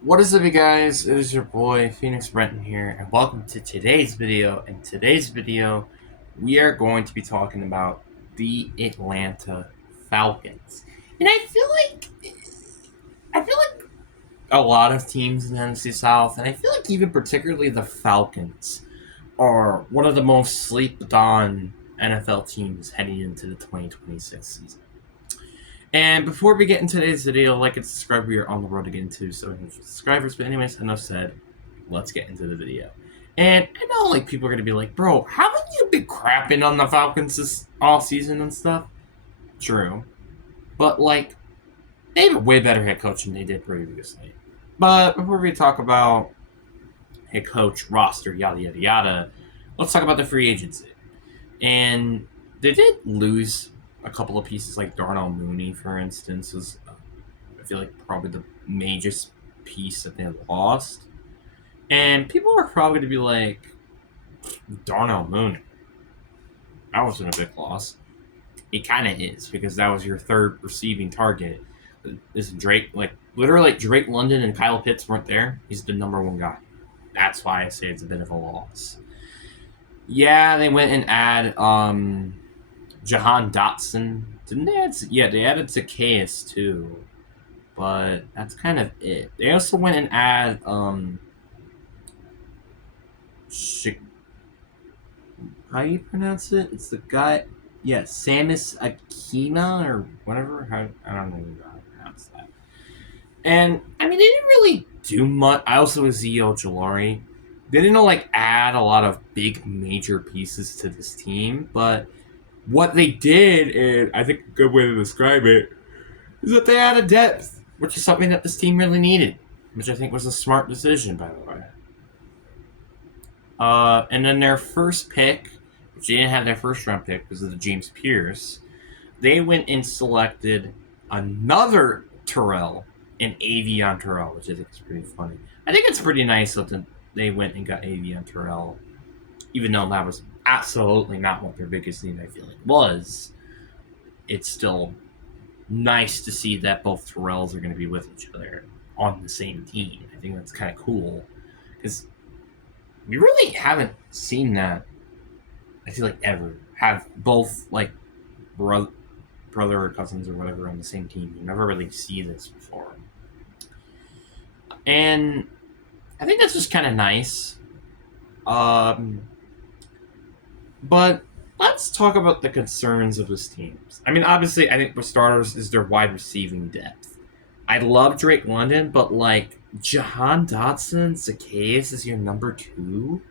What is up, you guys? It is your boy Phoenix Brenton here, and welcome to today's video. In today's video, we are going to be talking about the Atlanta Falcons, and I feel like a lot of teams in the NFC South, and I feel like even particularly the Falcons, are one of the most slept on NFL teams heading into the 2026 season. And before we get into today's video, like and subscribe. We are on the road to get into 700 subscribers. But anyways, enough said. Let's get into the video. And I know like people are gonna be like, bro, haven't you been crapping on the Falcons this all season and stuff? True. But like they have a way better head coach than they did previously. But before we talk about head coach, roster, yada yada yada, let's talk about the free agency. And they did lose a couple of pieces like Darnell Mooney, for instance, is I feel like probably the major piece that they lost. And people are probably going to be like, Darnell Mooney, that wasn't a big loss. It kind of is because that was your third receiving target. This Drake, like literally, Drake London and Kyle Pitts weren't there. He's the number one guy. That's why I say it's a bit of a loss. Yeah, they went and add Jahan Dotson. Didn't they add? Yeah, they added Zacchaeus too, but that's kind of it. They also went and add how do you pronounce it? It's the guy. Yeah, Samus Akina or whatever. I don't know how to pronounce that. And I mean, they didn't really do much. I also was Zio Jalari. They didn't like add a lot of big major pieces to this team, but what they did, and I think a good way to describe it, is that they added depth, which is something that this team really needed, which I think was a smart decision, by the way. And then their first pick, which they didn't have their first round pick because of the James Pierce, they went and selected another Terrell, an Avion Terrell, which I think is pretty funny. I think it's pretty nice that they went and got Avion Terrell, even though that was absolutely not what their biggest need, I feel like, was. It's still nice to see that both Terrells are going to be with each other on the same team. I think that's kind of cool because we really haven't seen that. I feel like ever have both like brother or cousins or whatever on the same team. You never really see this before, and I think that's just kind of nice. But let's talk about the concerns of this team. I mean, obviously, I think for starters is their wide receiving depth. I love Drake London, but like Jahan Dotson, Zacchaeus is your number two.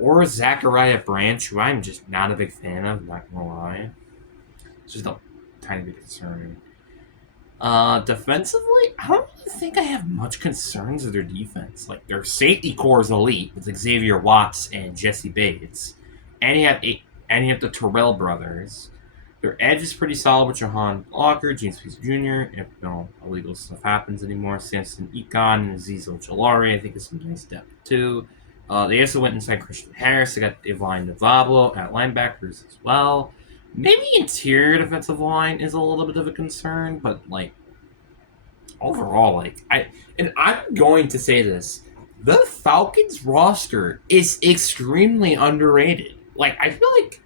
Or Zachariah Branch, who I'm just not a big fan of, not gonna lie. It's just a tiny bit concerning. Defensively, I don't really think I have much concerns with their defense. Like their safety core is elite with Xavier Watts and Jesse Bates, and you have the Terrell brothers. Their edge is pretty solid with Jahan Blocker, James Pierce Jr. If no illegal stuff happens anymore, Samson Econ and Aziz Ojolari, I think is some nice depth too. They also went inside Christian Harris. They got Devine Navablo at linebackers as well. Maybe interior defensive line is a little bit of a concern, but like overall, I'm going to say this: the Falcons roster is extremely underrated. Like I feel like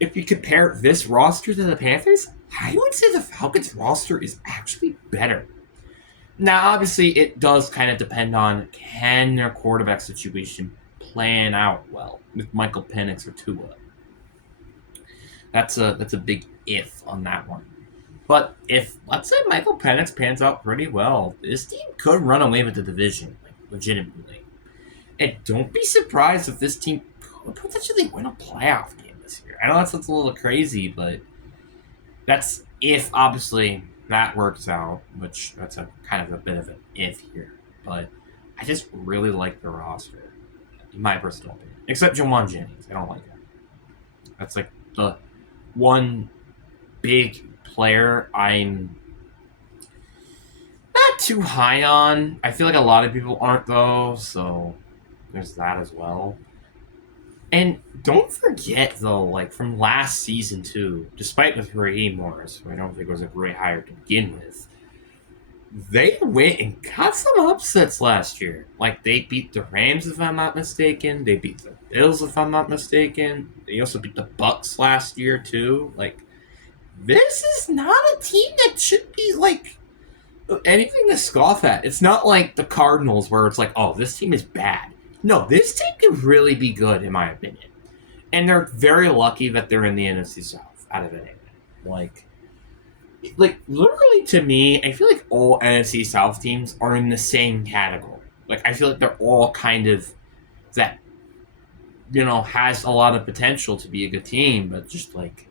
if you compare this roster to the Panthers, I would say the Falcons roster is actually better. Now, obviously, it does kind of depend on can their quarterback situation plan out well with Michael Penix or Tua. That's a big if on that one. But if let's say Michael Penix pans out pretty well, this team could run away with the division, like legitimately. And don't be surprised if this team could potentially win a playoff game this year. I know that sounds a little crazy, but that's if obviously that works out, which that's a kind of a bit of an if here. But I just really like the roster, in my personal opinion. Except Jawan Jennings, I don't like him. That's like the one big player I'm not too high on. I feel like a lot of people aren't though, so there's that as well. And don't forget though, like from last season too, despite with Raheem Morris, who I don't think was a great hire to begin with, they went and got some upsets last year. Like they beat the Rams, if I'm not mistaken. They beat the Bills, if I'm not mistaken. They also beat the Bucks last year too. Like this is not a team that should be like anything to scoff at. It's not like the Cardinals where it's like, oh, this team is bad. No, this team can really be good, in my opinion. And they're very lucky that they're in the NFC South out of anything. Like, literally to me, I feel like all NFC South teams are in the same category. Like I feel like they're all kind of that has a lot of potential to be a good team, but just like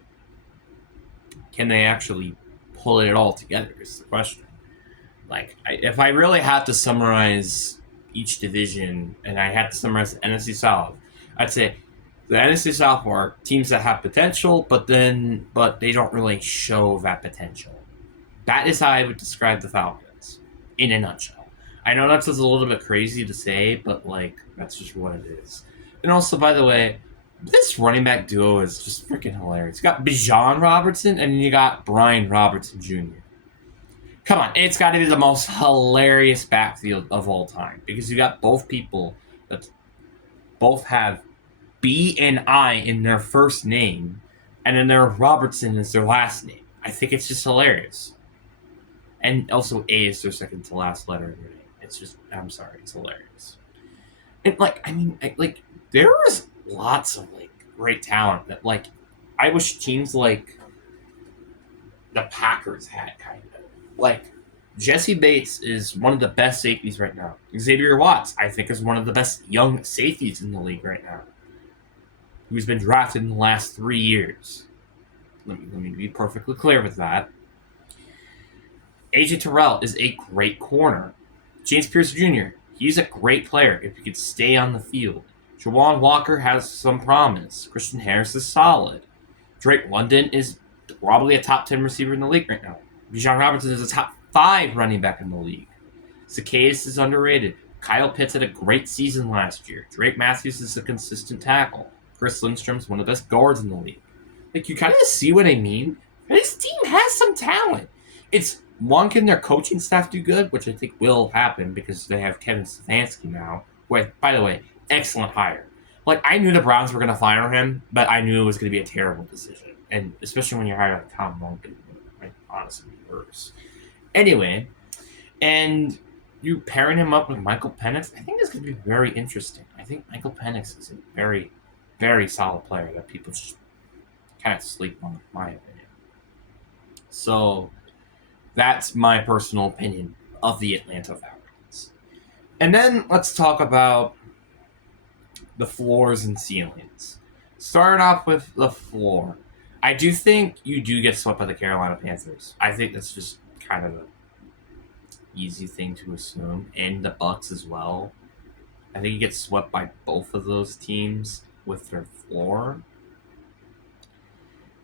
can they actually pull it all together is the question. Like if I really had to summarize each division and I had to summarize the NFC South, I'd say the NFC South are teams that have potential, but they don't really show that potential. That is how I would describe the Falcons in a nutshell. I know that's just a little bit crazy to say, but like that's just what it is. And also, by the way, this running back duo is just freaking hilarious. You got Bijan Robertson and you got Brian Robertson Jr. Come on, it's got to be the most hilarious backfield of all time because you got both people that both have B and I in their first name, and then their Robertson is their last name. I think it's just hilarious. And also, A is their second to last letter in their name. It's just, I'm sorry, it's hilarious. And there was lots of like great talent that like I wish teams like the Packers had kind of like. Jesse Bates is one of the best safeties right now. Xavier Watts, I think, is one of the best young safeties in the league right now. Who's been drafted in the last 3 years. Let me be perfectly clear with that. AJ Terrell is a great corner. James Pierce Jr., he's a great player if he could stay on the field. Jawan Walker has some promise. Christian Harris is solid. Drake London is probably a top 10 receiver in the league right now. Bijan Robertson is a top 5 running back in the league. Zacchaeus is underrated. Kyle Pitts had a great season last year. Drake Matthews is a consistent tackle. Chris Lindstrom's one of the best guards in the league. Like, you kind of see what I mean? This team has some talent. It's, one, can their coaching staff do good, which I think will happen because they have Kevin Stefanski now. Who, by the way, excellent hire. Like, I knew the Browns were going to fire him, but I knew it was going to be a terrible decision. And especially when you're hiring Tom Monken, right? Honestly, worse. Anyway, and you pairing him up with Michael Penix, I think this could be very interesting. I think Michael Penix is a very, very solid player that people just kind of sleep on, in my opinion. So that's my personal opinion of the Atlanta Falcons. And then let's talk about the floors and ceilings. Starting off with the floor. I do think you do get swept by the Carolina Panthers. I think that's just kind of an easy thing to assume. And the Bucks as well. I think you get swept by both of those teams with their floor.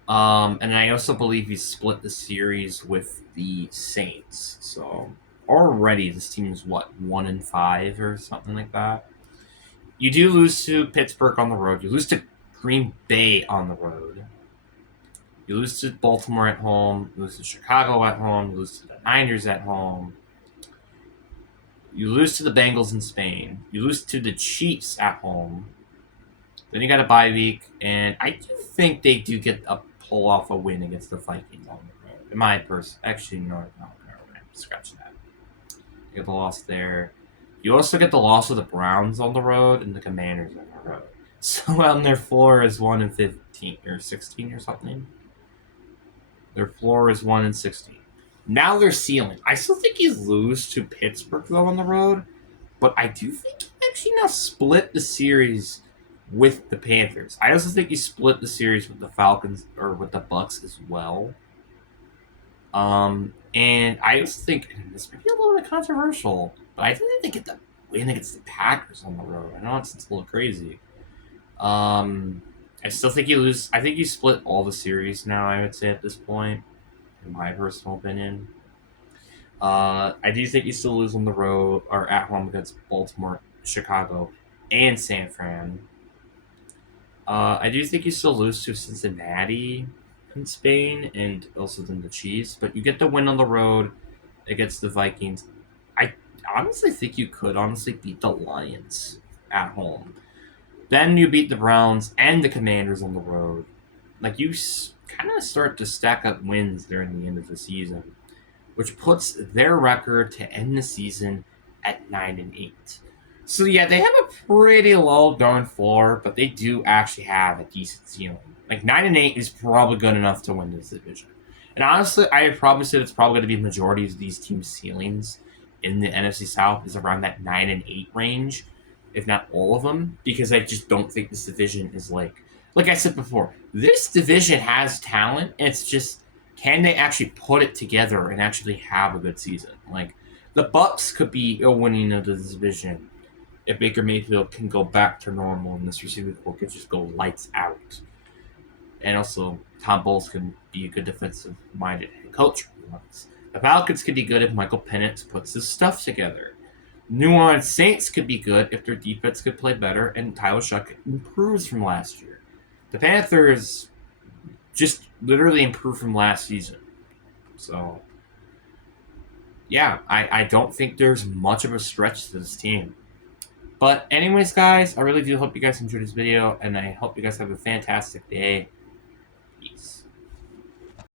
And I also believe you split the series with the Saints. So already this team is what, 1-5 or something like that. You do lose to Pittsburgh on the road. You lose to Green Bay on the road. You lose to Baltimore at home. You lose to Chicago at home. You lose to the Niners at home. You lose to the Bengals in Spain. You lose to the Chiefs at home. Then you got a bye week, and I do think they do get a pull off a win against the Vikings on the road. In my actually no, scratch that. You get the loss there. You also get the loss of the Browns on the road and the Commanders on the road. So their floor is 1-15 or 16 or something. Their floor is 1-16. Now their ceiling. I still think you lose to Pittsburgh though on the road, but I do think you actually now split the series with the Panthers. I also think you split the series with the Falcons or with the Bucks as well. And I also think, and this might be a little bit controversial, but I think they get the win against the Packers on the road. I know it's a little crazy. I still think you lose. I think you split all the series now, I would say, at this point, in my personal opinion. I do think you still lose on the road or at home against Baltimore, Chicago, and San Fran. I do think you still lose to Cincinnati in Spain and also then the Chiefs, but you get the win on the road against the Vikings. I honestly think you could honestly beat the Lions at home. Then you beat the Browns and the Commanders on the road. Like you kind of start to stack up wins during the end of the season, which puts their record to end the season at 9-8. So yeah, they have a pretty low going floor, but they do actually have a decent ceiling. Like 9-8 is probably good enough to win this division. And honestly, I would probably say it's probably going to be majority of these teams' ceilings in the NFC South is around that 9-8 range, if not all of them, because I just don't think this division is like I said before, this division has talent. It's just can they actually put it together and actually have a good season? Like the Bucks could be a winning of the division if Baker Mayfield can go back to normal and this receiving corps could just go lights out. And also Tom Bowles can be a good defensive minded head coach. The Falcons could be good if Michael Penix puts his stuff together. New Orleans Saints could be good if their defense could play better and Tyler Shuck improves from last year. The Panthers just literally improved from last season. So, yeah, I don't think there's much of a stretch to this team. But anyways, guys, I really do hope you guys enjoyed this video, and I hope you guys have a fantastic day.